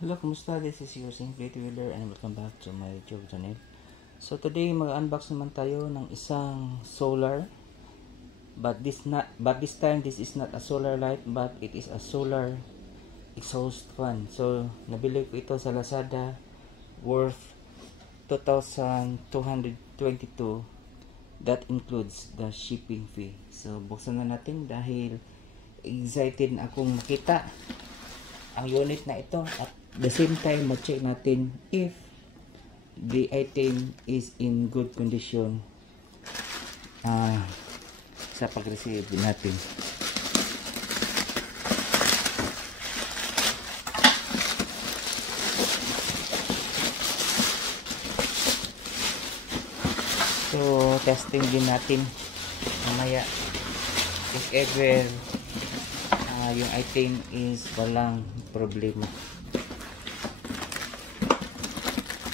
Hello, kumusta? This is your Simply Wheeler and welcome back to my YouTube channel. So today mag-unbox naman tayo ng isang solar, but this time this is not a solar light, but it is a solar exhaust fan. So nabili ko ito sa Lazada, worth 2,222. That includes the shipping fee. So buksan na natin dahil excited na akong makita ang unit na ito, at the same time ma-check natin if the item is in good condition sa pag-receive natin. So testing din natin mamaya if ever yung item is walang problema.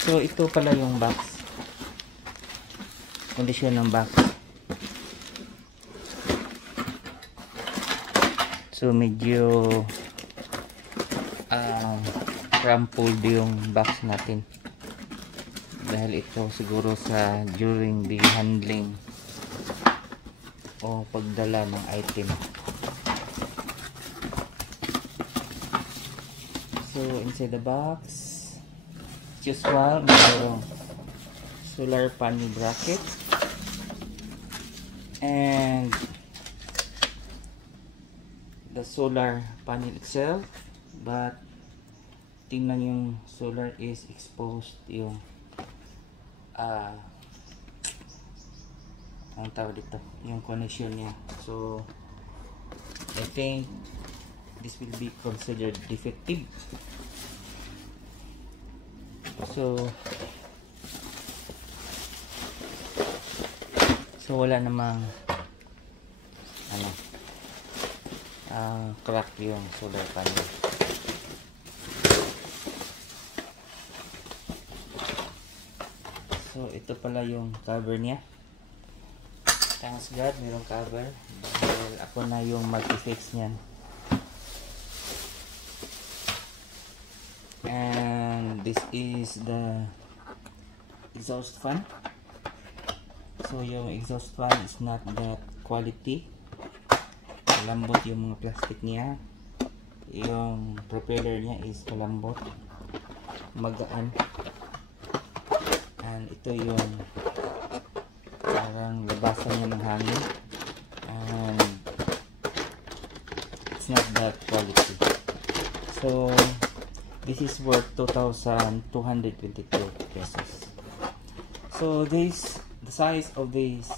So ito pala yung box, kondisyon ng box. So medyo crumpled yung box natin dahil ito siguro sa during the handling o pagdala ng item. So inside the box, as usual, mayroong solar panel bracket and the solar panel itself, but tingnan yung solar is exposed yung ang tawag dito, yung connection niya. So I think this will be considered defective. So wala namang crack yung solar panel. So ito pala yung cover niya. Thanks God mayroong cover dahil ako na yung mag-fix niyan. And this is the exhaust fan. So yung exhaust fan is not that quality. Malambot yung mga plastic niya. Yung propeller niya is malambot, magaan. And ito yung parang labasan niya ng hangin. And it's not that quality. So this is worth 2,222 pesos. So the size of this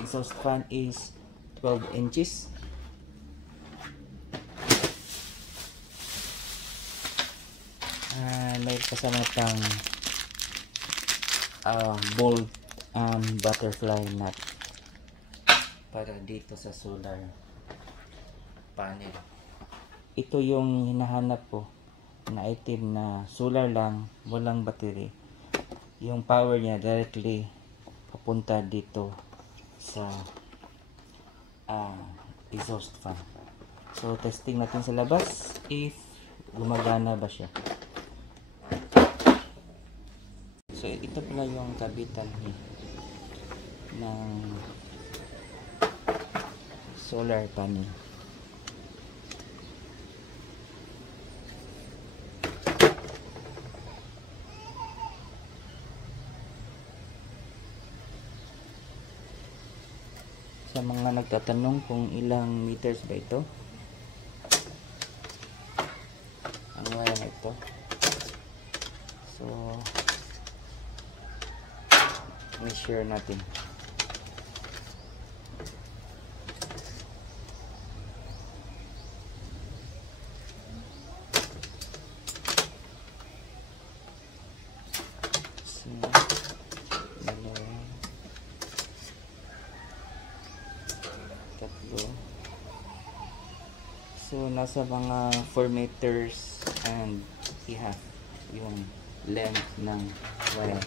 exhaust fan is 12 inches. And may kasama pang bolt butterfly nut para dito sa solar panel. Ito yung hinahanap ko na item na solar lang, walang battery. Yung power niya directly papunta dito sa exhaust fan. So testing natin sa labas if gumagana ba siya. So ito pala yung kabitan ng solar panel. Sa mga nagtatanong kung ilang meters ba ito, ang wire na ito, so measure natin. So tatlo. So nasa mga 4 meters and a half yung length ng wire.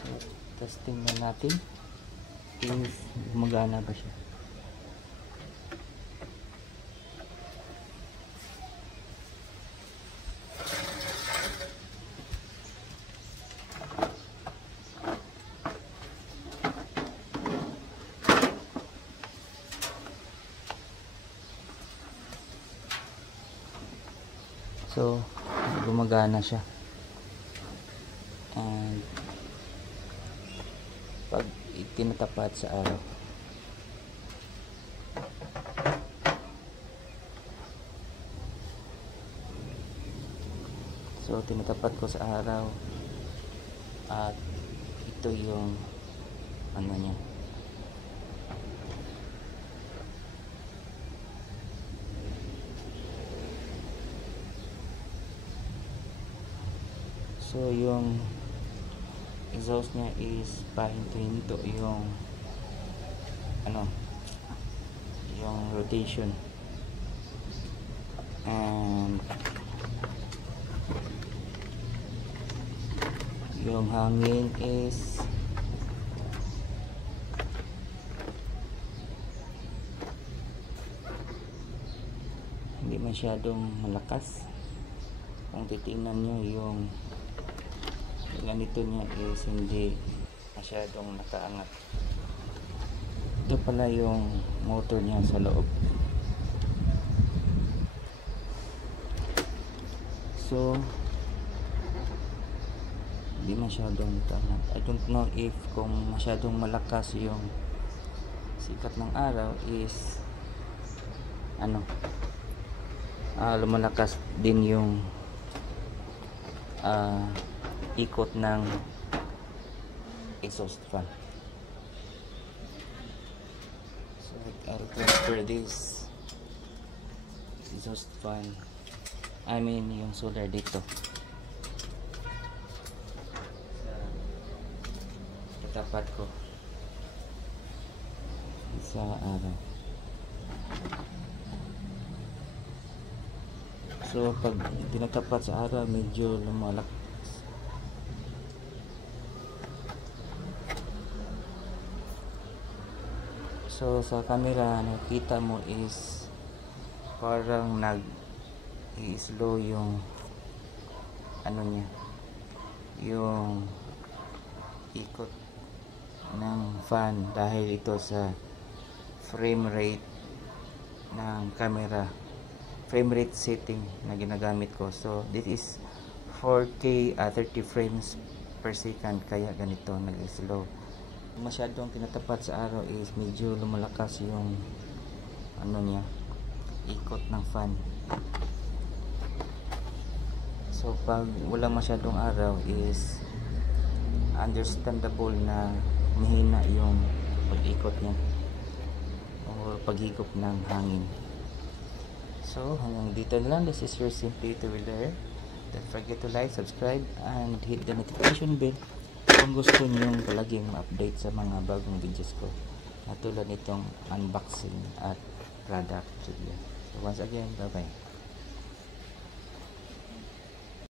So testing na natin if gumagana ba siya. So gumagana siya, and pag itinatapat sa araw, so tinatapat ko sa araw, at ito yung ano niya. So yung exhaust niya is pahinto-hinto yung ano, yung rotation, and yung hangin is hindi masyadong malakas. Kung titingnan nyo, yung ganito niya is hindi masyadong nakaangat. Ito pala yung motor niya sa loob. So hindi masyadong nakaangat. I don't know if kung masyadong malakas yung sikat ng araw is ano, lumalakas din yung ikot ng exhaust fan. So I'll transfer this exhaust fan, I mean yung solar dito sa tapat ko sa araw. So pag tinatapat sa araw, medyo lumalakas. So sa camera nakita mo is parang nag-i-slow yung ano niya, yung ikot ng fan, dahil ito sa frame rate ng camera, frame rate setting na ginagamit ko. So this is 4K 30 frames per second, kaya ganito nag-slow. Masyadong tinatapat sa araw is medyo lumalakas yung ano niya, ikot ng fan. So pag wala masyadong araw is understandable na mahina yung pag-ikot niya o paghigop ng hangin. So hanggang dito na lang. This is your Simply Two-Wheeler. Don't forget to like, subscribe, and hit the notification bell kung gusto nyong palaging ma-update sa mga bagong videos ko, na tulad nitong unboxing at product review. So once again, bye bye.